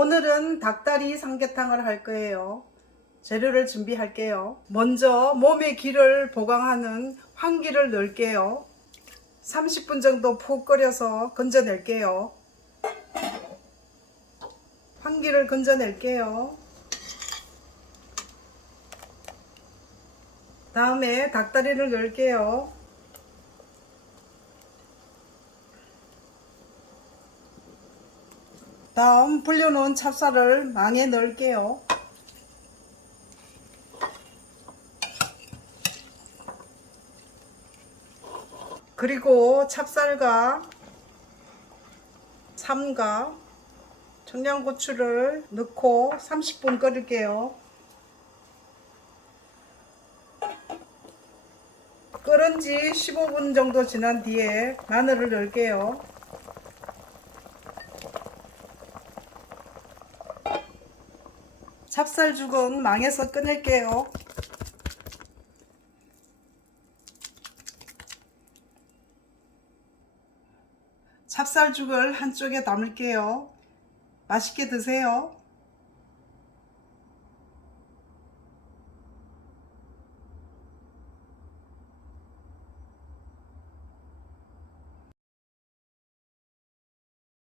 오늘은 닭다리 삼계탕을 할 거예요. 재료를 준비할게요. 먼저 몸의 기를 보강하는 황기를 넣을게요. 30분 정도 푹 끓여서 건져낼게요. 황기를 건져낼게요. 다음에 닭다리를 넣을게요. 다음 불려놓은 찹쌀을 망에 넣을게요. 그리고 찹쌀과 삼과 청양고추를 넣고 30분 끓일게요. 끓은 지 15분 정도 지난 뒤에 마늘을 넣을게요. 찹쌀죽은 망에서 꺼낼게요. 찹쌀죽을 한쪽에 담을게요. 맛있게 드세요.